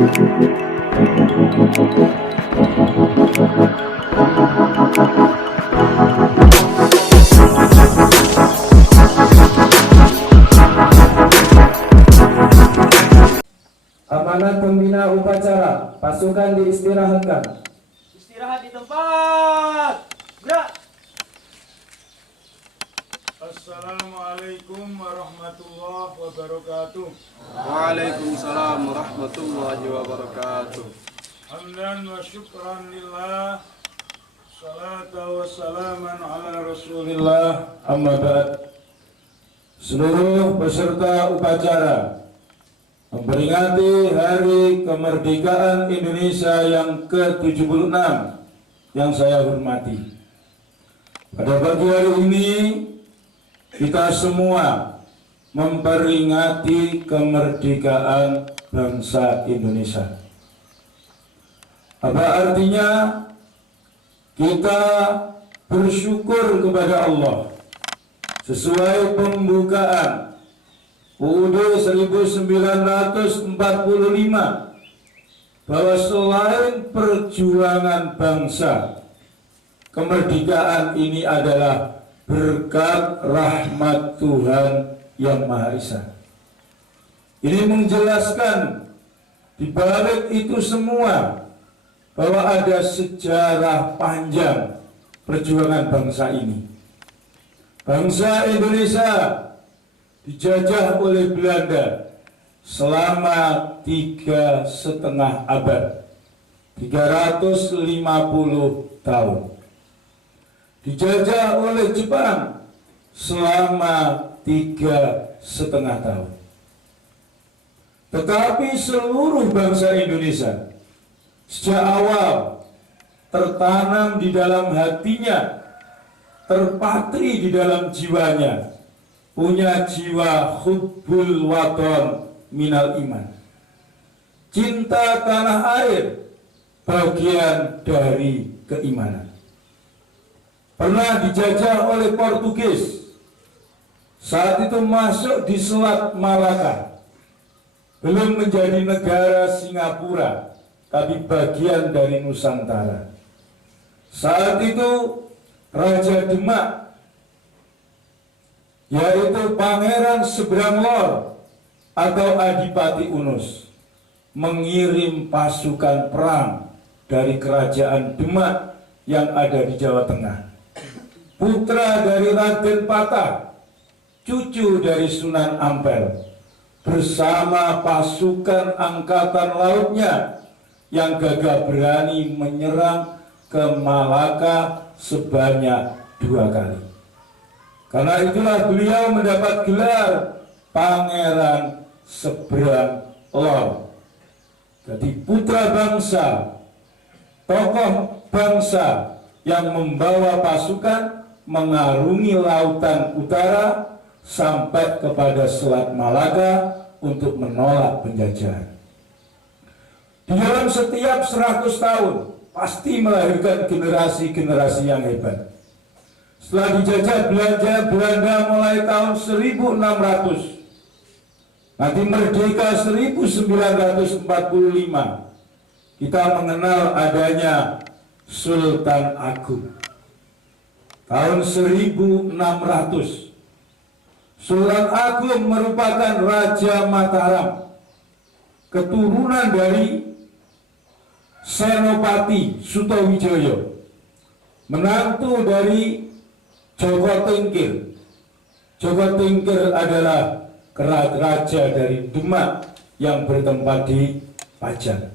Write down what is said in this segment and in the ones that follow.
Amanat pembina upacara, pasukan diistirahatkan. Istirahat di tempat. Gerak. Assalamualaikum warahmatullahi wabarakatuh. Waalaikumsalam warahmatullahi wabarakatuh. Hamdan wa syukran lillah. Salatu wa salaman ala rasulillah. Amma ba'd. Seluruh peserta upacara memperingati Hari Kemerdekaan Indonesia yang ke-76 yang saya hormati. Pada pagi hari ini kita semua memperingati kemerdekaan bangsa Indonesia. Apa artinya? Kita bersyukur kepada Allah sesuai pembukaan UUD 1945 bahwa selain perjuangan bangsa, kemerdekaan ini adalah berkat rahmat Tuhan Yang Maha Esa. Ini menjelaskan di balik itu semua bahwa ada sejarah panjang perjuangan bangsa ini. Bangsa Indonesia dijajah oleh Belanda selama 3,5 abad, 350 tahun. Dijajah oleh Jepang selama 3,5 tahun. Tetapi seluruh bangsa Indonesia sejak awal tertanam di dalam hatinya, terpatri di dalam jiwanya, punya jiwa hubbul waton minal iman. Cinta tanah air bagian dari keimanan. Pernah dijajah oleh Portugis, saat itu masuk di Selat Malaka, belum menjadi negara Singapura, tapi bagian dari Nusantara. Saat itu Raja Demak, yaitu Pangeran Seberang Lor atau Adipati Unus, mengirim pasukan perang dari Kerajaan Demak yang ada di Jawa Tengah. Putra dari Raden Patah, cucu dari Sunan Ampel, bersama pasukan angkatan lautnya yang gagah berani menyerang ke Malaka sebanyak 2 kali. Karena itulah beliau mendapat gelar Pangeran Seberang Lor. Jadi putra bangsa, tokoh bangsa yang membawa pasukan mengarungi lautan utara sampai kepada Selat Malaka untuk menolak penjajahan. Di dalam setiap 100 tahun pasti melahirkan generasi-generasi yang hebat. Setelah dijajah Belanda mulai tahun 1600, nanti merdeka 1945, kita mengenal adanya Sultan Agung. Tahun 1600, Sultan Agung merupakan Raja Mataram, keturunan dari Senopati Sutowijoyo, menantu dari Joko Tingkir. Joko Tingkir adalah raja dari Demak yang bertempat di Pajan.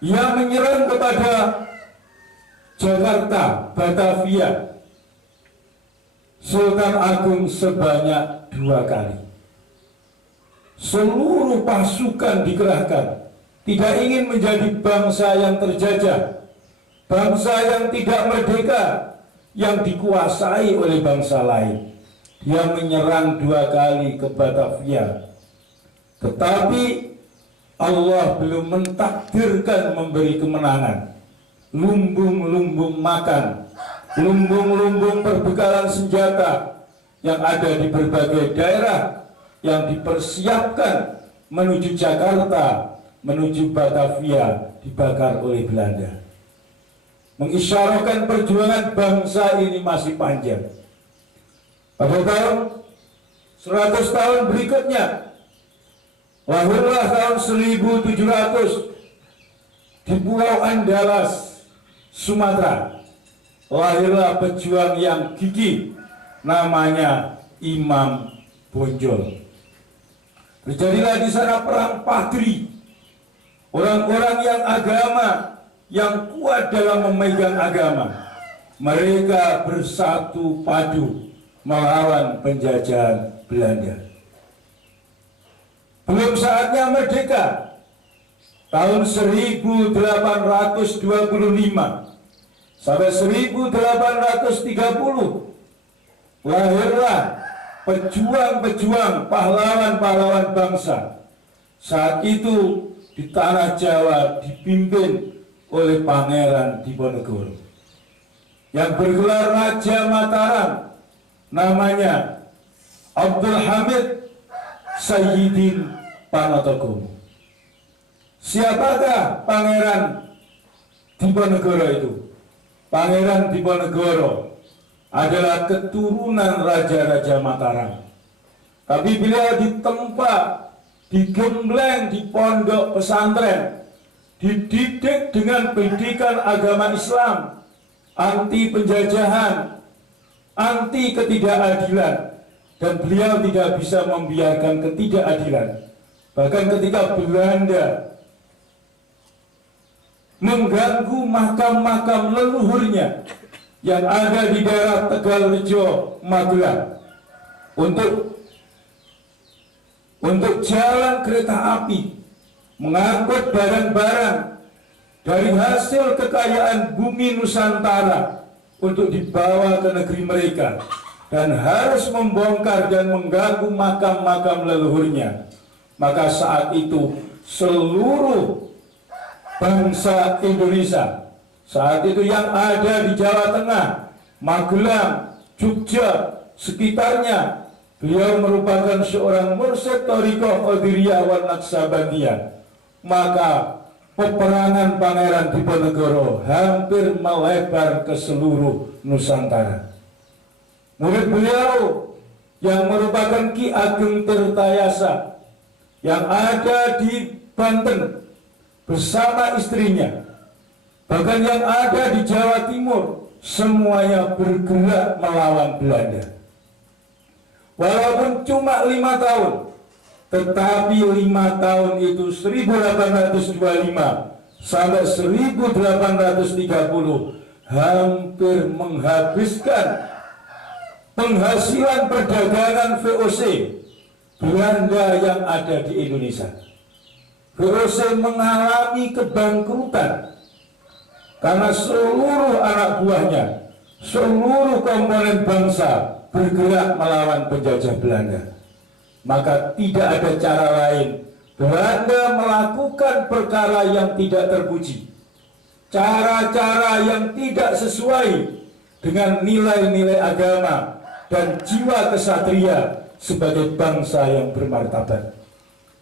Ia menyerang kepada Jakarta, Batavia, Sultan Agung sebanyak 2 kali. Seluruh pasukan dikerahkan, tidak ingin menjadi bangsa yang terjajah, bangsa yang tidak merdeka, yang dikuasai oleh bangsa lain. Dia menyerang 2 kali ke Batavia, tetapi Allah belum mentakdirkan memberi kemenangan. Lumbung-lumbung makan, lumbung-lumbung perbekalan senjata yang ada di berbagai daerah yang dipersiapkan menuju Jakarta, menuju Batavia dibakar oleh Belanda. Mengisyaratkan perjuangan bangsa ini masih panjang. Pada tahun 100 tahun berikutnya, lahirlah tahun 1700 di Pulau Andalas, Sumatera. Lahirlah pejuang yang gigih, namanya Imam Bonjol. Terjadilah di sana perang Padri. Orang-orang yang agama, yang kuat dalam memegang agama, mereka bersatu padu melawan penjajahan Belanda. Belum saatnya merdeka. Tahun 1825 sampai 1830 lahirlah pejuang-pejuang, pahlawan-pahlawan bangsa. Saat itu di tanah Jawa dipimpin oleh Pangeran Diponegoro yang bergelar Raja Mataram, namanya Abdul Hamid Sayyidin Panotogomo. Siapakah Pangeran Diponegoro itu? Pangeran Diponegoro adalah keturunan Raja-Raja Mataram. Tapi beliau ditempa, digembleng di pondok pesantren, dididik dengan pendidikan agama Islam, anti penjajahan, anti ketidakadilan, dan beliau tidak bisa membiarkan ketidakadilan. Bahkan ketika Belanda mengganggu makam-makam leluhurnya yang ada di daerah Tegalrejo, Magelang, untuk jalan kereta api, mengangkut barang-barang dari hasil kekayaan bumi Nusantara untuk dibawa ke negeri mereka, dan harus membongkar dan mengganggu makam-makam leluhurnya. Maka saat itu seluruh bangsa Indonesia saat itu yang ada di Jawa Tengah, Magelang, Jogja, sekitarnya, beliau merupakan seorang mursyid Thariqah Qadiriyah wal Naqsabandiyah. Maka peperangan Pangeran Diponegoro hampir melebar ke seluruh Nusantara. Murid beliau yang merupakan Ki Ageng Tirtayasa yang ada di Banten bersama istrinya, bahkan yang ada di Jawa Timur, semuanya bergerak melawan Belanda. Walaupun cuma 5 tahun, tetapi 5 tahun itu 1825 sampai 1830 hampir menghabiskan penghasilan perdagangan VOC Belanda yang ada di Indonesia. VOC mengalami kebangkrutan karena seluruh anak buahnya, seluruh komponen bangsa bergerak melawan penjajah Belanda. Maka tidak ada cara lain. Belanda melakukan perkara yang tidak terpuji, cara-cara yang tidak sesuai dengan nilai-nilai agama dan jiwa kesatria sebagai bangsa yang bermartabat.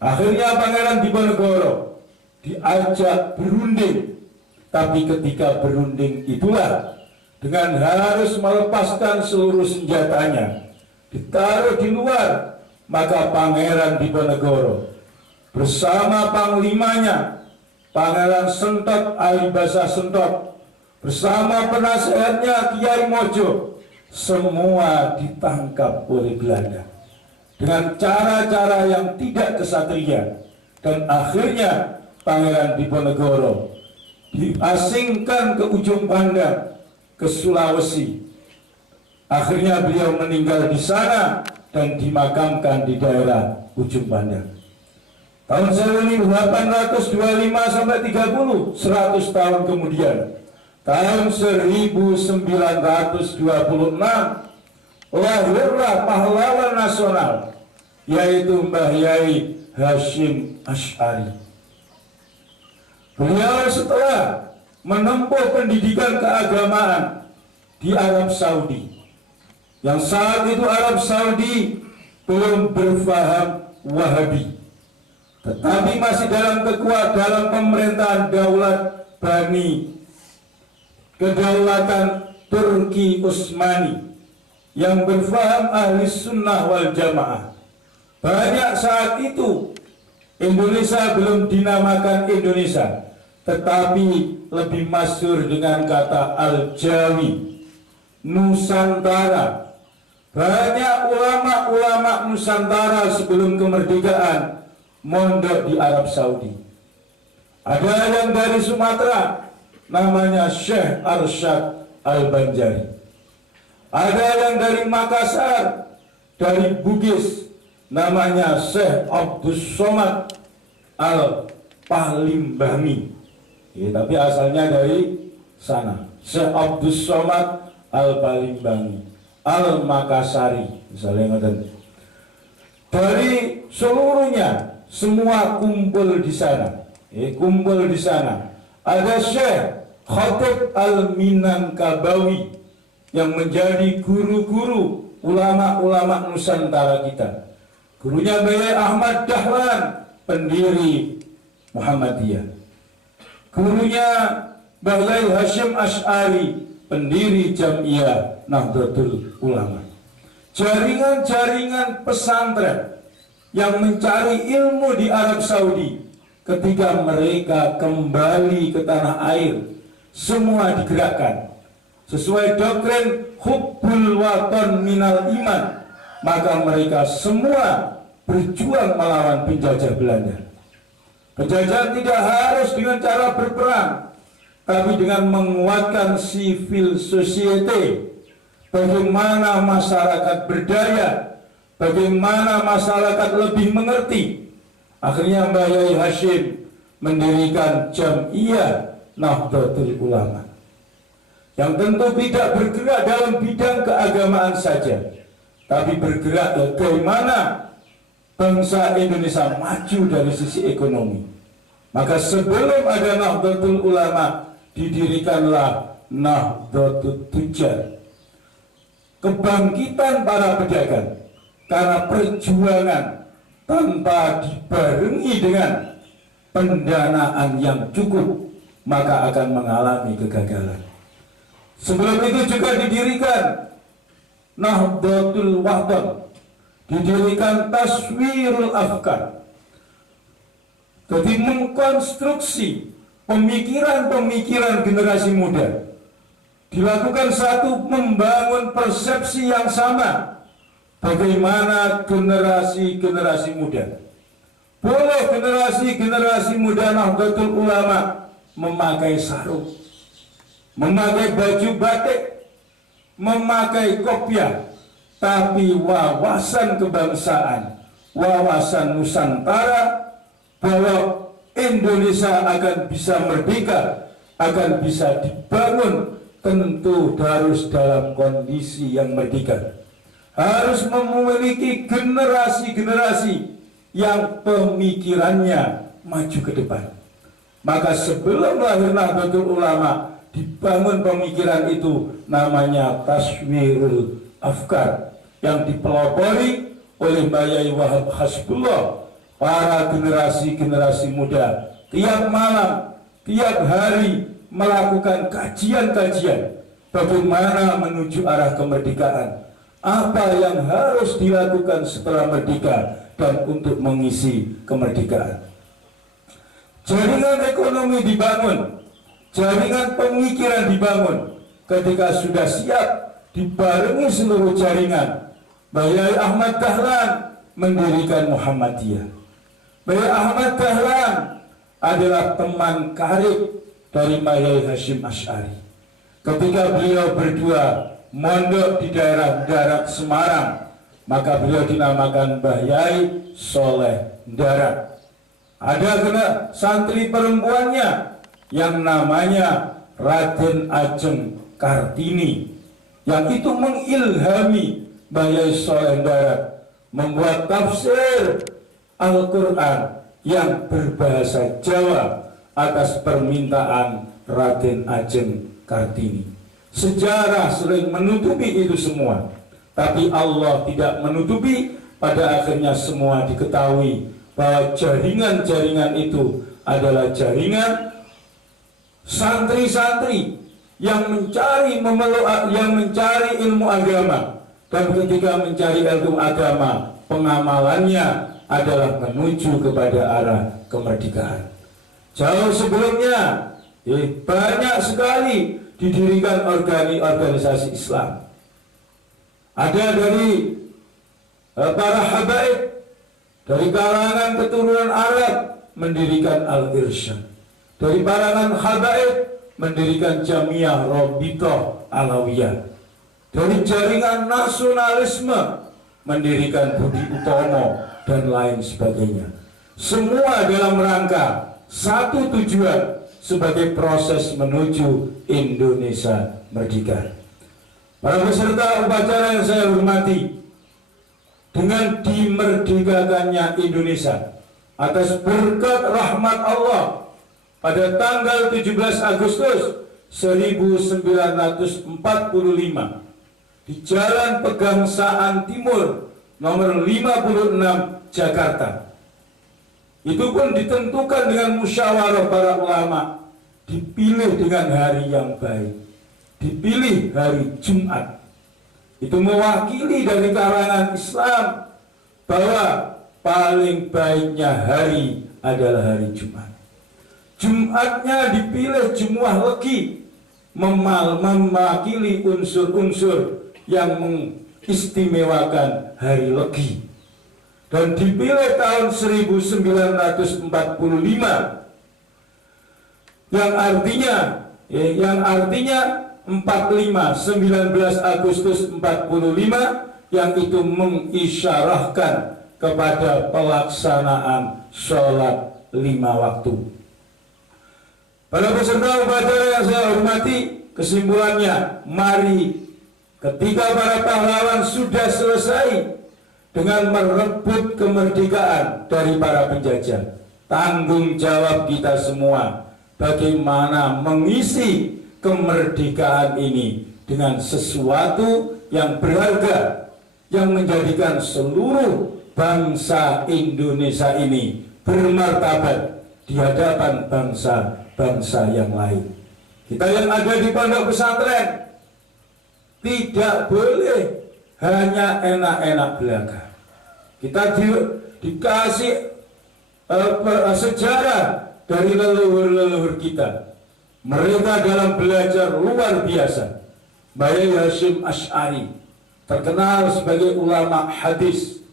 Akhirnya Pangeran Diponegoro diajak berunding, tapi ketika berunding itulah dengan harus melepaskan seluruh senjatanya, ditaruh di luar, maka Pangeran Diponegoro bersama panglimanya Pangeran Sentot Alibasa Sentot bersama penasehatnya Kiai Mojo, semua ditangkap oleh Belanda dengan cara-cara yang tidak kesatria, dan akhirnya Pangeran Diponegoro diasingkan ke ujung pandang, ke Sulawesi. Akhirnya beliau meninggal di sana dan dimakamkan di daerah ujung pandang. Tahun 1825 sampai 30, 100 tahun kemudian, tahun 1926 lahirlah pahlawan nasional, yaitu Mbah Yai Hasyim Asy'ari. Beliau setelah menempuh pendidikan keagamaan di Arab Saudi, yang saat itu Arab Saudi belum berfaham Wahabi. tetapi masih dalam kekuatan dalam pemerintahan daulat Bani, kedaulatan Turki Utsmani yang berfaham ahli sunnah wal jamaah. Banyak saat itu Indonesia belum dinamakan Indonesia, tetapi lebih masyhur dengan kata Al-Jawi, Nusantara. Banyak ulama-ulama Nusantara sebelum kemerdekaan mondok di Arab Saudi. Ada yang dari Sumatera, namanya Syekh Arsyad Al-Banjari. Ada yang dari Makassar, dari Bugis, namanya Syekh Abdus Somad Al-Palimbami. Ya, tapi asalnya dari sana. Syekh Abdus Somad Al-Palimbami, Al-Makassari, misalnya ngoten. Dari seluruhnya semua kumpul di sana. Kumpul di sana. Ada Syekh Khatib Al-Minangkabawi yang menjadi guru-guru ulama-ulama Nusantara kita. Gurunya Bayi Ahmad Dahlan, pendiri Muhammadiyah. Gurunya Bayi Hashim Asy'ari, pendiri Jam'iyah Nahdlatul Ulama. Jaringan-jaringan pesantren yang mencari ilmu di Arab Saudi, ketika mereka kembali ke tanah air, semua digerakkan sesuai doktrin hubbul waton minal iman. Maka mereka semua berjuang melawan penjajah Belanda. Penjajahan tidak harus dengan cara berperang, tapi dengan menguatkan civil society. Bagaimana masyarakat berdaya, bagaimana masyarakat lebih mengerti. Akhirnya Mbah Yai Hashim mendirikan Jam'iyah Nahdlatul Ulama, yang tentu tidak bergerak dalam bidang keagamaan saja, tapi bergerak bagaimana bangsa Indonesia maju dari sisi ekonomi. Maka sebelum ada Nahdlatul Ulama, didirikanlah Nahdlatul Tujar, kebangkitan para pedagang. Karena perjuangan tanpa dibarengi dengan pendanaan yang cukup, maka akan mengalami kegagalan. Sebelum itu juga didirikan Nahdlatul Wahdon, didirikan Taswirul Afkar. Jadi mengkonstruksi pemikiran-pemikiran generasi muda. Dilakukan satu membangun persepsi yang sama. Bagaimana generasi-generasi muda, boleh generasi-generasi muda Nahdlatul Ulama memakai sarung, memakai baju batik, memakai kopiah, tapi wawasan kebangsaan, wawasan Nusantara, bahwa Indonesia akan bisa merdeka, akan bisa dibangun, tentu harus dalam kondisi yang merdeka. Harus memiliki generasi-generasi yang pemikirannya maju ke depan. Maka sebelum lahir Nahdlatul Ulama, dibangun pemikiran itu, namanya Taswirul Afkar, yang dipelopori oleh Mbah Yai Wahab Hasbullah. Para generasi-generasi muda tiap malam, tiap hari melakukan kajian-kajian bagaimana menuju arah kemerdekaan, apa yang harus dilakukan setelah merdeka dan untuk mengisi kemerdekaan. Jaringan ekonomi dibangun, jaringan pemikiran dibangun. Ketika sudah siap, dibarengi seluruh jaringan, Mbah Yai Ahmad Dahlan mendirikan Muhammadiyah. Mbah Yai Ahmad Dahlan adalah teman karib dari Mbah Yai Hashim Asy'ari. Ketika beliau berdua mondok di daerah Darat Semarang, maka beliau dinamakan Mbah Yai Soleh Darat. Ada kena santri perempuannya yang namanya Raden Ajeng Kartini, yang itu mengilhami Mbah Yai Soleh Darat membuat tafsir Al-Quran yang berbahasa Jawa atas permintaan Raden Ajeng Kartini. Sejarah sering menutupi itu semua, tapi Allah tidak menutupi. Pada akhirnya semua diketahui bahwa jaringan-jaringan itu adalah jaringan santri-santri yang mencari ilmu agama, dan ketika mencari ilmu agama, pengamalannya adalah menuju kepada arah kemerdekaan. Jauh sebelumnya banyak sekali didirikan organisasi Islam. Ada dari para habaib dari kalangan keturunan Arab mendirikan Al-Irsyad, dari kalangan habaib mendirikan Jamiah Robitoh Alawiyah, dari jaringan nasionalisme mendirikan Budi Utomo dan lain sebagainya. Semua dalam rangka satu tujuan, sebagai proses menuju Indonesia merdeka. Para peserta upacara yang saya hormati, dengan dimerdekakannya Indonesia atas berkat rahmat Allah pada tanggal 17 Agustus 1945 di Jalan Pegangsaan Timur nomor 56 Jakarta. Itu pun ditentukan dengan musyawarah para ulama, dipilih dengan hari yang baik, dipilih hari Jumat. Itu mewakili dari kalangan Islam bahwa paling baiknya hari adalah hari Jumat. Jumatnya dipilih Jumuah Legi, mewakili unsur-unsur yang mengistimewakan hari Legi. Dan dipilih tahun 1945 yang artinya 19 Agustus 45 yang itu mengisyarahkan kepada pelaksanaan sholat 5 waktu. Para peserta upacara yang saya hormati, kesimpulannya, mari ketika para pahlawan sudah selesai dengan merebut kemerdekaan dari para penjajah, tanggung jawab kita semua bagaimana mengisi kemerdekaan ini dengan sesuatu yang berharga, yang menjadikan seluruh bangsa Indonesia ini bermartabat di hadapan bangsa-bangsa yang lain. Kita yang ada di pondok pesantren tidak boleh hanya enak-enak belaka. Kita dikasih sejarah dari leluhur-leluhur kita. Mereka dalam belajar luar biasa. Kiai Hasyim Asy'ari terkenal sebagai ulama hadis.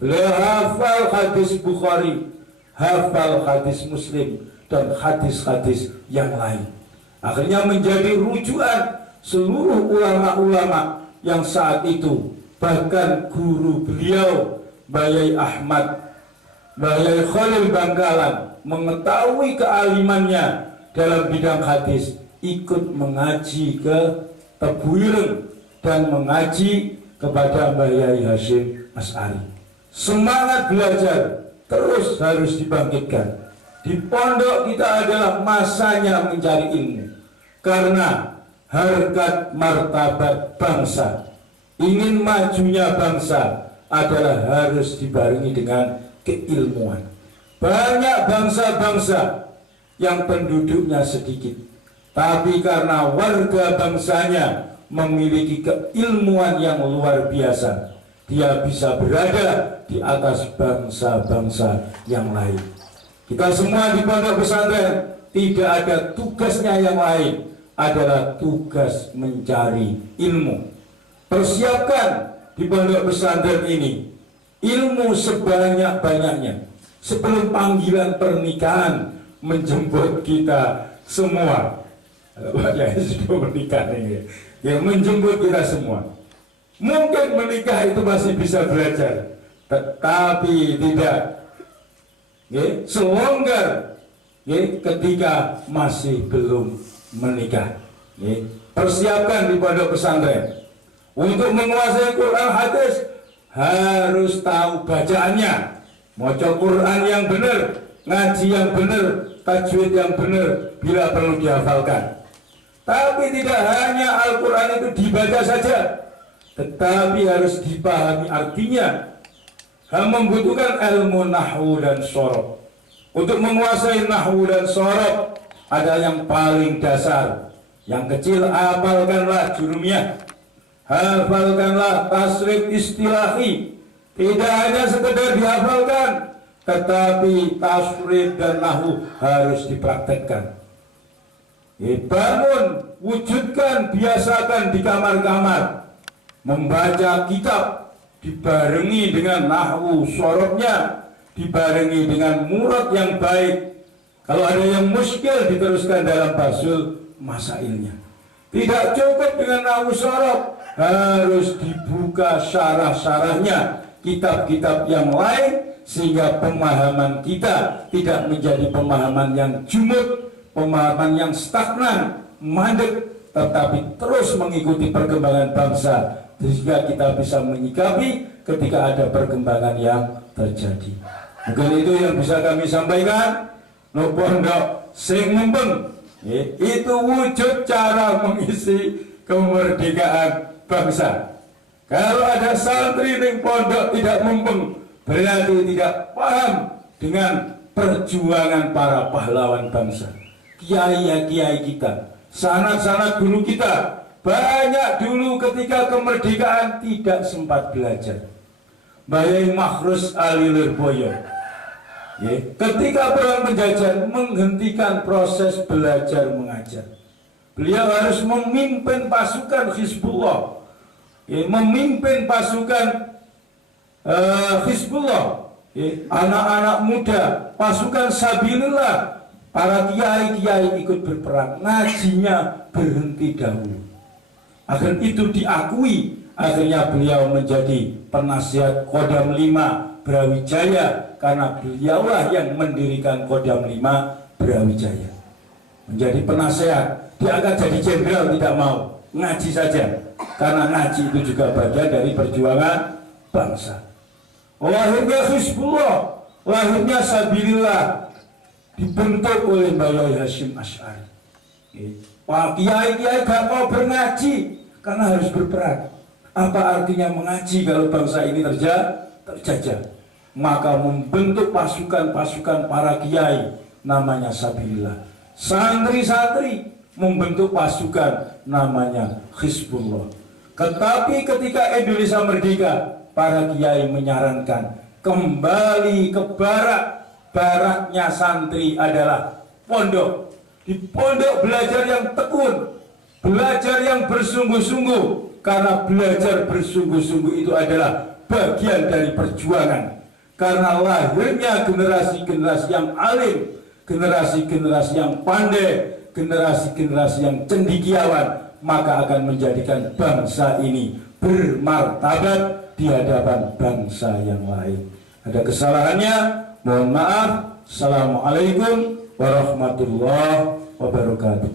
Beliau hafal hadis Bukhari, hafal hadis Muslim, dan hadis-hadis yang lain. Akhirnya menjadi rujukan seluruh ulama-ulama yang saat itu, bahkan guru beliau Kiai Ahmad, Kiai Khalil Bangkalan, mengetahui kealimannya dalam bidang hadis, ikut mengaji ke Tebu Ireng dan mengaji kepada Kiai Hasyim Asy'ari. Semangat belajar terus harus dibangkitkan. Di pondok kita adalah masanya mencari ilmu, karena harkat martabat bangsa, ingin majunya bangsa adalah harus dibarengi dengan keilmuan. Banyak bangsa-bangsa yang penduduknya sedikit, tapi karena warga bangsanya memiliki keilmuan yang luar biasa, dia bisa berada di atas bangsa-bangsa yang lain. Kita semua di pondok pesantren tidak ada tugasnya yang lain, adalah tugas mencari ilmu. Persiapkan di pondok pesantren ini ilmu sebanyak-banyaknya sebelum panggilan pernikahan menjemput kita semua. Ya, sudah menikah ini, ya, menjemput kita semua. Mungkin menikah itu masih bisa belajar, tetapi tidak selonggar ketika masih belum menikah. Persiapkan di pondok pesantren untuk menguasai Quran hadis, harus tahu bacaannya, maca Quran yang benar, ngaji yang benar, tajwid yang benar, bila perlu dihafalkan. Tapi tidak hanya Al-Quran itu dibaca saja, tetapi harus dipahami artinya. membutuhkan ilmu nahwu dan shorof. Untuk menguasai nahwu dan shorof ada yang paling dasar. Yang kecil hafalkanlah jurumiyah, hafalkanlah tasrif istilahi. Tidak hanya sekedar dihafalkan, tetapi tasrif dan nahwu harus dipraktekkan. Bangun, wujudkan, biasakan di kamar-kamar membaca kitab, dibarengi dengan nahwu sorofnya, dibarengi dengan murad yang baik. Kalau ada yang muskil, diteruskan dalam basul masailnya. Tidak cukup dengan nahwu sorof, harus dibuka syarah-syarahnya, kitab-kitab yang lain, sehingga pemahaman kita tidak menjadi pemahaman yang jumud, pemahaman yang stagnan, mandek, tetapi terus mengikuti perkembangan bangsa, sehingga kita bisa menyikapi ketika ada perkembangan yang terjadi. Mungkin itu yang bisa kami sampaikan. No pondok sing mumpeng, itu wujud cara mengisi kemerdekaan bangsa. Kalau ada santri ning pondok tidak mumpeng, berarti tidak paham dengan perjuangan para pahlawan bangsa. Kiai-kiai kita, sanak-sanak guru kita, banyak dulu ketika kemerdekaan tidak sempat belajar. Bayai Makhrus Ali Lirboyo, ketika perang penjajahan menghentikan proses belajar mengajar. Beliau harus memimpin pasukan Hizbullah, memimpin pasukan Hizbullah, anak-anak muda, pasukan Sabilillah. Para kiai-kiai ikut berperang, ngajinya berhenti dahulu. Agar itu diakui, akhirnya beliau menjadi penasihat Kodam 5 Brawijaya, karena beliaulah yang mendirikan Kodam 5 Brawijaya. Menjadi penasehat, diangkat jadi jenderal tidak mau, ngaji saja, karena ngaji itu juga bagian dari perjuangan bangsa. Lahirnya Hizbullah, lahirnya Sabilillah, dibentuk oleh Mbak Yai Hashim Asy'ari. Pak kiai-kiai gak mau berngaji karena harus berperang. Apa artinya mengaji kalau bangsa ini terjajah? Maka membentuk pasukan-pasukan para kiai, namanya Sabilillah. Santri-santri membentuk pasukan, namanya Hizbullah. Tetapi ketika Indonesia merdeka, para kiai menyarankan kembali ke barak. Baraknya santri adalah pondok. Di pondok belajar yang tekun, belajar yang bersungguh-sungguh, karena belajar bersungguh-sungguh itu adalah bagian dari perjuangan. Karena lahirnya generasi-generasi yang alim, generasi-generasi yang pandai, generasi-generasi yang cendekiawan, maka akan menjadikan bangsa ini bermartabat di hadapan bangsa yang lain. Ada kesalahannya, mohon maaf. Assalamualaikum warahmatullahi wabarakatuh.